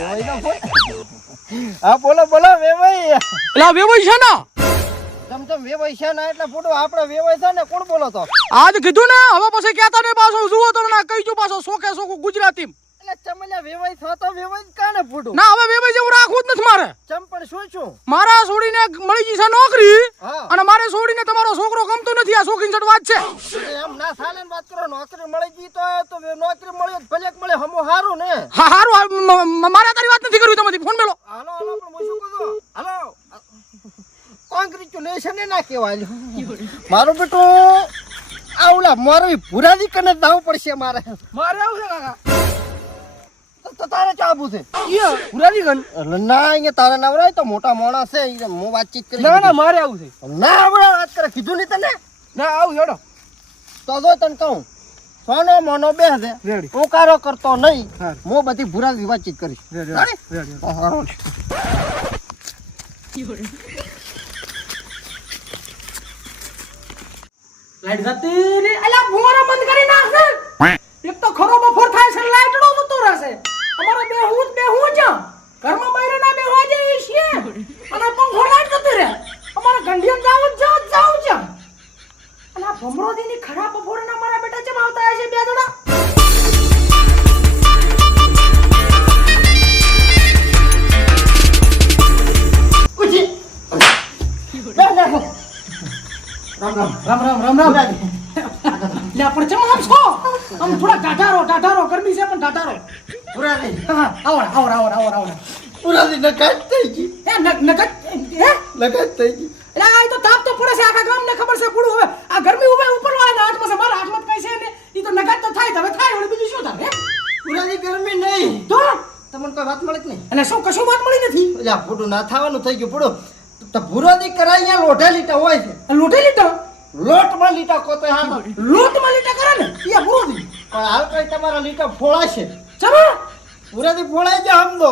હા બોલો બોલો વેવાઈ. એટલે વેવાઈ છે ને તમ વેવાઈ છે ને એટલે ફોટો આપણે વેવાઈ છે ને કોણ બોલો તો? આજ કીધું ને હવે પછી કહેતા ને પાછો જુઓ તો ના કહી જો પાછો સોખે સોખું ગુજરાતી એટલે ચમલ્યા વેવાઈ થો તો વેવાઈ કાને ફોટો? ના હવે વેવાઈ જેવું રાખવું જ નથી મારે. ચમ પણ શું મારા છોડીને મળી ગઈ છે નોકરી હા. અને મારે છોડીને તમારો છોકરો ગમતો નથી. આ શોખીન સટ વાત છે. એમ ના થાલે વાત કરો. નોકરી મળી ગઈ તો નોકરી મળી ભલે મળે હમો હારું ને. હા હારું મારે તારી વાત નથી કરવી. તમારી ફોન મેલો. હાલો હાલો પણ હું શું કહું? હાલો કોંગ્રેચ્યુલેશન એ ના કહેવાય. મારો બેટો આવલા મારો ભૂરાદી કને દાવ પડશે મારે. મારે આવું છે કાકા. તો તારે ચાબુ છે ભૂરાદી ગન ના અહીંયા તારે નવરાય તો મોટા માણસ છે હું વાતચીત કરી. ના મારે આવું છે. ના આવડા વાત કરે કીધું નહીં તને? ના આવું હેડો તો જો તને કહું સોનો મોનો બે છે હું કારો કરતો નહીં. હું બધી ભૂરાદી વાતચીત કરીશ. લાઈટ જતી રે. અલા ભૂમારા બંધ કરી નાખ ને. એક તો ખરો બફોર થાય છે લાઈટડો જતો રહેશે. અમારે બે હું જ ઘરમાં બૈરે ના બે હોજે છે અને પંખો લાઈટ જતી રે. અમારે ગંડિયન જાવ છે. અને આ ભમરોદીની ખરા બફોરના મારા બેટા ચમ આવતા હશે બે જણા. ઉજી રામ લે પણ ચમ આમ છો આમ થોડા ટાટારો ગરમી છે પણ ટાટારો ભૂરાદી હા આવો ભૂરાદી નકાત થઈ ગઈ. એ નગત હે નકાત થઈ ગઈ. એટલે આ તો તાપ તો પડે છે આખા ગામને ખબર છે પૂરું. હવે આ ગરમી ઉપર વાળા હાથમાં છે મારા હાથમાં કઈ છે ને ઈ તો નગત તો થાય હવે થાય હવે બીજું શું થાય? ભૂરાદી ગરમી નહીં તો તમને કોઈ વાત મળી જ નહીં. અને શું કશું વાત મળી નથી. એટલે આ ફોટું ના થવાનું થઈ ગયું. પૂડો તો ભૂરાદી કરાય અહીંયા લોઢા લીટા હોય છે. લોટે લીટો લોટમાં લીટા કોતે હા લોટમાં લીટા કરે ને ઈ પૂરું પણ હાલ કઈ તમારા લીટા ફોળાશે. ચમા ભૂરાદી ફોળાઈ જાય સમજો.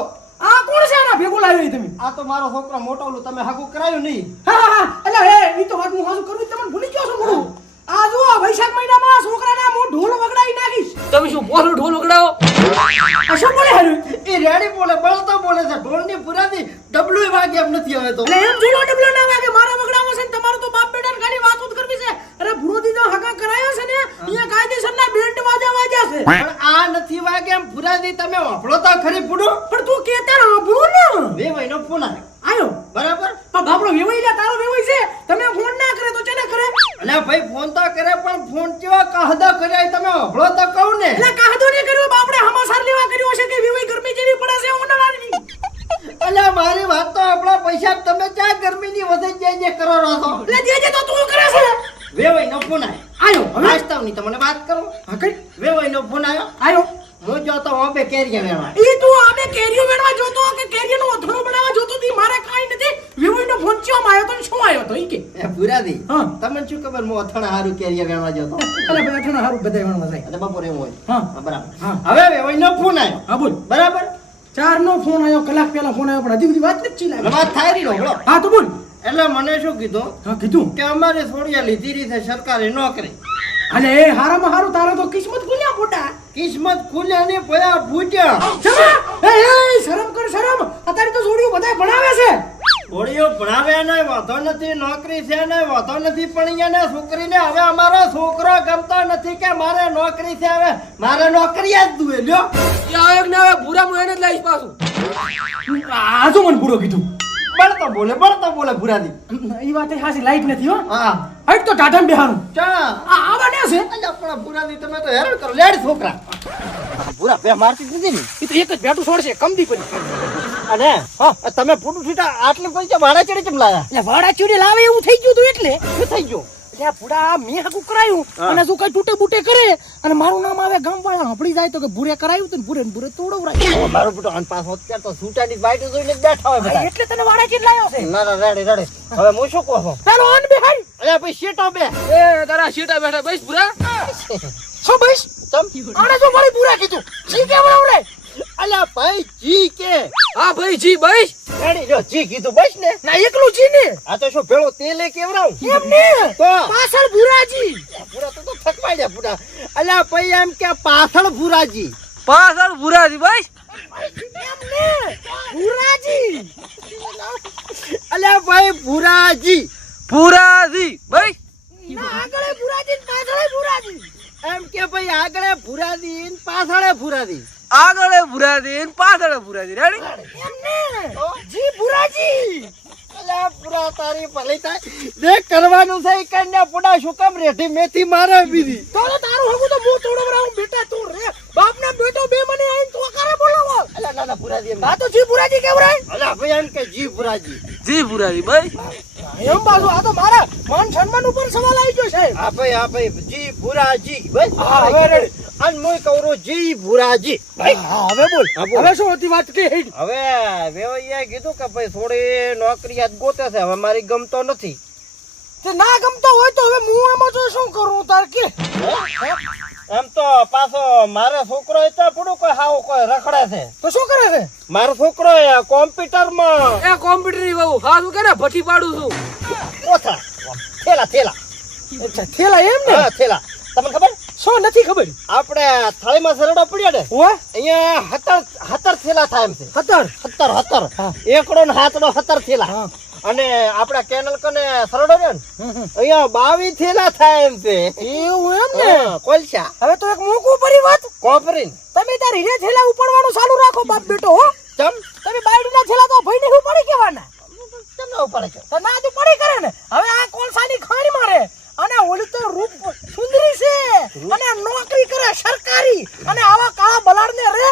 આ કોણ છે આના ભેગું લાવ્યો તમે? આ તો મારો છોકરો મોટો ઓલું તમે હાગું કરાયું નહીં. હા એટલે હે ઈ તો વાત હું હાજુ કરું તમને ભૂલી ગયો છો મોડું. આ જો વૈશાખ મહિનામાં છોકરાના મો ઢોલ વગડાઈ નાખીશ. તમે શું બોલો ઢોલ વગડાવો? આ શું બોલે હારું? એ રેડી બોલે બળતો બોલે છે. ઢોલની ભૂરાદી ડબલું વાગે એમ નથી હવે તો. એટલે એમ જોલો ડબલો ના વાગે મારા વગડાવો છે ને તમારો તો બાપ બેટાને ખાલી વાતો જ કરવી છે. અરે ભૂરોદી તો હગા કરાયો છે ને અહીંયા કાયદેસરના બેન્ડ વાજ્યા છે. પણ આ નથી વાગે એમ ભૂરાદી તમે વાપરો તો ખરી પૂડો. પણ તું કેતા સાંભળો ને બે મહિનો ફોન આયો બરાબર. પણ બાપડો વેવાઈ લા તારો વેવાઈ છે. તમે ફોન ના કરે તો ચેને કરે? અને ભાઈ ફોન તો કરે પણ ફોન કેવા કહદા કર્યા તમે વાપરો તો કહું ને. એટલે કાહદો ને કર્યો બાપડે હમાસાર લેવા કર્યો છે કે વેવાઈ ગરમી જેવી પડે છે ઉનાળાની. અલ્યા મારી વાત તો આપણા પૈસા તમે ક્યાં ગરમીની વધે જે કરો રહો છો. એટલે જે તો તું કરે છે. વેવાઈ નો ફોન આયો હવે વાસ્તવની તમને વાત કરું. હા કઈ વેવાઈ નો ફોન આયો હું જોતો હવે કેરીયા વેવા. ઈ તું આમે કેરીઓ વેણવા જોતો કે કેરીનો અથડો બનાવવા જોતો તી મારે કાઈ નથી. વેવાઈનો ફોન ચો માં આવ્યો તો શું આવ્યો તો ઈ કે એ ભૂરાદી હા તમને શું ખબર હું અથણા હારું કેરીયા વેવા જોતો. અલે ભાઈ અથડો હારું બધાય વેણવા જાય. અને બપોરે એમ હોય. હા બરાબર. હા હવે વેવાઈ નો ફોન આવ્યો. હા બોલ. બરાબર. 4 નો ફોન આવ્યો કલાક પહેલા ફોન આવ્યો પણ હજી બધી વાત નથી એટલે વાત થાય રહી નો. હા તો બોલ. એટલે મને શું કીધું હા કીધું કે અમારે છોડિયા લીધી રીતે સરકારી નોકરી. અલે એ હારામાં હારું તારો તો કિસ્મત ખુલ્યા મોટા. કિસ્મત ખુલ્યા ને ભયા ફૂટ્યા. જમા એ શરમ કર શરમ. અત્યારે તો જોડીઓ બધાય ભણાવે છે. છોડીઓ ભણાવ્યા ને વાંધો નથી નોકરી છે ને વાંધો નથી પણ અહીંયા છોકરીને હવે અમારો છોકરો ગમતો નથી કે મારે નોકરી છે હવે મારે નોકરી જ દુએ લ્યો. એ આવે કે ના આવે ભૂરા હું એને જ લાવીશ પાછું. આજો મને પૂરો કીધું. બળતો બોલે ભૂરાદી. ઈ વાત હાસી લાઈટ નથી હો. હા હટ તો ટાટા બેહાનું. ચા આ આવા ને છે. અલ્યા પણ ભૂરાદી તમે તો હેરાન કરો લેડ છોકરા. ભૂરા બે મારતી નથી ને. ઈ તો એક જ બેઠું છોડશે કમદી પડી. અને હા તમે ફૂટું ઠીટા આટલે પૈસા ભાડા ચડી કેમ લાયા? એટલે વાડા ચૂડી લાવે એવું થઈ ગયું તું એટલે શું થઈ ગયું? એટલે પૂડા મેં હકુ કરાયું અને જો કઈ તૂટે બૂટે કરે અને મારું નામ આવે ગામ વાળા હપડી જાય તો કે ભૂરે કરાયું તો ભૂરે ને ભૂરે તોડવરાય. મારો બેટો અન પાસ અત્યારે તો છૂટાની બાઈટ જોઈને જ બેઠા હોય બધા. એટલે તને વાડા ચીડ લાવ્યો છે. ના રેડે હવે હું શું કહું? ચાલો અન બેહાઈ. અલ્યા ભાઈ શેટો બે. એ તારા સીટા બેઠા બેસ ભૂરા. છો બસ તમ આને જો મળી પૂરા કીધું જી કે બરાબર. અલ્યા ભાઈ જી કે હા ભાઈ જી બસ. રેડી જો જી કીધું બસ ને. ના એકલું જી ને. આ તો શું ભેળો તેલે કેવરાવ એમ ને તો પાછળ ભૂરાજી. પૂરા તો થકવાડ્યા પૂરા. અલ્યા ભાઈ એમ કે પાછળ ભૂરાજી. પાછળ ભૂરા જી બસ. એમને ભુરાજી. અલ્યા ભાઈ ભુરાજી પુરાજી ભાઈ ના આગળ ભુરાજી ને પાછળ ભુરાજી. એમ કે ભાઈ આગળ ભુરાજી ને પાછળ ભુરાજી. આગળ પુરાજી ને પાછળ પુરાજી રેડી એમને જી ભુરાજી. અલ્યા પુરા તારી ભલી થાય જે કરવાનું છે ઈ કન્યા પુડા શું કામ રેઠી મેથી મારે બીજી. તો તારું હગું તો હું તોડવરાવું બેટા તું રે બાપ ના બેટો બે મને આઈન તો કરે બોલાવો. અલ્યા ના ના ભુરાજી એમ. આ તો જી ભુરાજી કેવરાય. અલ્યા ભાઈ એમ કે જી ભુરાજી. જી પુરાજી ભાઈ એમ બાજુ આ તો મારા માન સન્માન ઉપર સવાલ આવી ગયો સાહેબ. હા ભાઈ જી ભુરાજી ભાઈ. હા, હવે રેડી. અને મુય કહું જી ભુરાજી ભાઈ. હા હવે બોલ. હા, બોલ. હવે શું હતી વાત કે હેડ. હવે વેવાઈએ કીધું કે ભાઈ થોડી નોકરી આજ ગોતે છે હવે મારી ગમતો નથી. તે ના ગમતો હોય તો હવે હું એમાં તો શું કરું તાર કે. એમ તો પાછો મારો છોકરો તો પૂરું કોઈ હાવ કોઈ રખડે છે. તો શું કરે છે. મારો છોકરો કોમ્પ્યુટરમાં એ કોમ્પ્યુટર ની બહુ હારું કે ને ભઠ્ઠી પાડું છું કોથળા થેલા અચ્છા થેલા એમ ને. હા થેલા. તમને ખબર શું નથી ખબર. આપણે થાળીમાં સરડો પડ્યો ને ઓય અહીંયા 17 થેલા થાય એમ છે. 17 17 એકડો ને હાથડો 17 થેલા. હા. અને આપડા કેનલ કને સરડો રહ્યો ને અહીંયા 22 થેલા થાય એમ છે. એવું એમ ને. હા, કોલસા હવે તો એક મોકું પરી વાત. કોપરીન તમે તાર હીરે થેલા ઉપાડવાનું ચાલુ રાખો બાપ બેટો હો. ચમ તમે બાયડીના થેલા તો ભાઈને ઉપાડી કેવાના. ચમ ઉપાડે છે. તો ના તું પડી કરે ને. હવે આ કોલસાની ખાણી મારે અને ઓલી તો રૂપ સુંદરી છે અને નોકરી કરે સરકારી અને આવા કાળા બલાડને રે.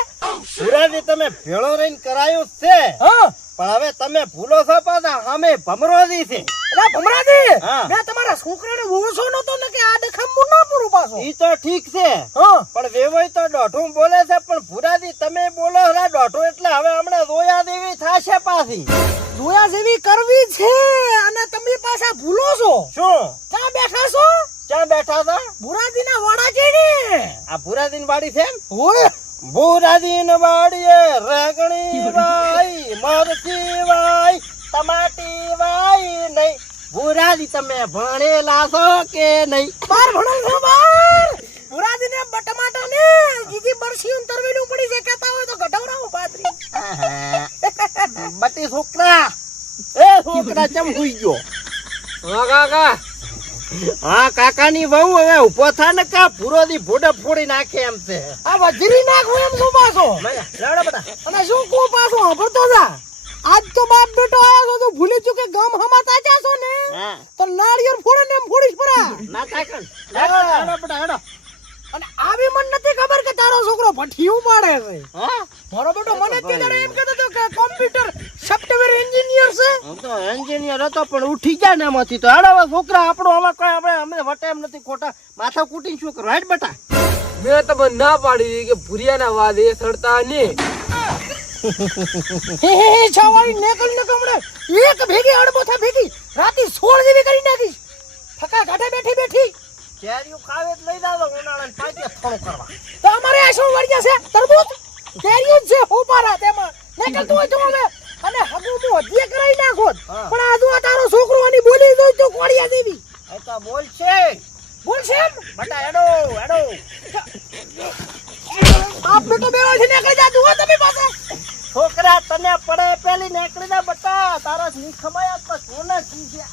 પુરાજી તમે ભેળો રહીને કરાયું છે હા પણ હવે તમે ભૂલો છો પાછા અમે ભમરોજી છે. એટલે ભમરાજી હા. મેં તમારા છોકરાને ઓછો નતો ને કે આ દેખામું ના પૂરું પાછો. ઈ તો ઠીક છે હા પણ વેવાઈ તો દોઢું બોલે છે પણ પુરાજી તમે બોલો હરા દોઢું એટલે હવે હમણાં રોયા દેવી થાશે પાછી. જોયા જેવી કરવી છે અને તમે પાછા ભૂલો છો. શું ક્યાં બેઠા છો. ક્યાં બેઠા હતા? ભુરાજીના વાડા જેડી. આ પુરાજીની વાડી છે એમ? ઓય ભુરાજીની વાડીએ રેગણી વાઈ મરચી વાઈ ટમાટી વાઈ નહીં. ભુરાજી તમે ભણેલા છો કે નહીં? બાર ભણલ છો બાર. ભુરાજીને ટમાટા ને જીજી બરસી તરવેલું પડી છે કહેતા હોય તો ગઢવરાવું પાત્રી. બટી છોકરા છોકરા ચમ હુઈ ગયો. હા કાકા હા કાકાની વહુ હવે ઉભો થા ને કા પુરોજી ભોડે ફોડી નાખે એમ છે. આ વજીરી નાખું એમ શું પાછો. લાવડો બેટા. અને શું કહું પાછો સાંભળતો જા. આજ તો બાપ બેટો આયા છો તો ભૂલી ચૂકે ગામ હમા તાજા છો ને હા તો નાળિયેર ફોડે ને એમ ફોડીશ પરા. ના કાકા લાવડો બેટા હેડો. અને આવી મને નથી ખબર કે તારો છોકરો ભઠ્ઠી ઉપાડે છે. હા મારો બેટો મને જ કીધું એમ કહેતો હતો કે કોમ્પ્યુટર સોફ્ટવેર એન્જિનિયર છે. હું તો એન્જિનિયર હતો પણ ઉઠી ગયા ને એમાંથી તો હેડો હવે છોકરા આપણો આમાં કોઈ આપણે અમે વટે એમ નથી ખોટા માથા કૂટીને શું કરો. હેડ બેટા. મેં તમને ના પાડી કે ભૂરિયાના વાદે સડતા ને હે છાવાળી નેકળ ને કમળે એક ભેગી અડબોથા ભેગી રાતી 16 જેવી કરી નાખીશ. ફકા ઘાટે બેઠી બેઠી કેરીઓ ખાવે જ લઈ જાવ ઉનાળાને પાકે થોડું કરવા. તો અમારે આ શું વળ્યા છે તરબૂચ કેરીઓ છે ઉપારા તેમાં નીકળતું હોય તો હવે અને હગું હું હદીએ કરાઈ નાખો હા. પણ આ જો તારો છોકરો આની બોલી જોઈ તો કોડિયા દેવી એ તો બોલ છે બોલશે એમ. બેટા હેડો હેડો. આપ બેટો બેવાથી નીકળી જા જુઓ તમે પાછા. છોકરા તને પડે પેલી નીકળી જા બેટા તારા ની ખમાયા તો કોને કી છે.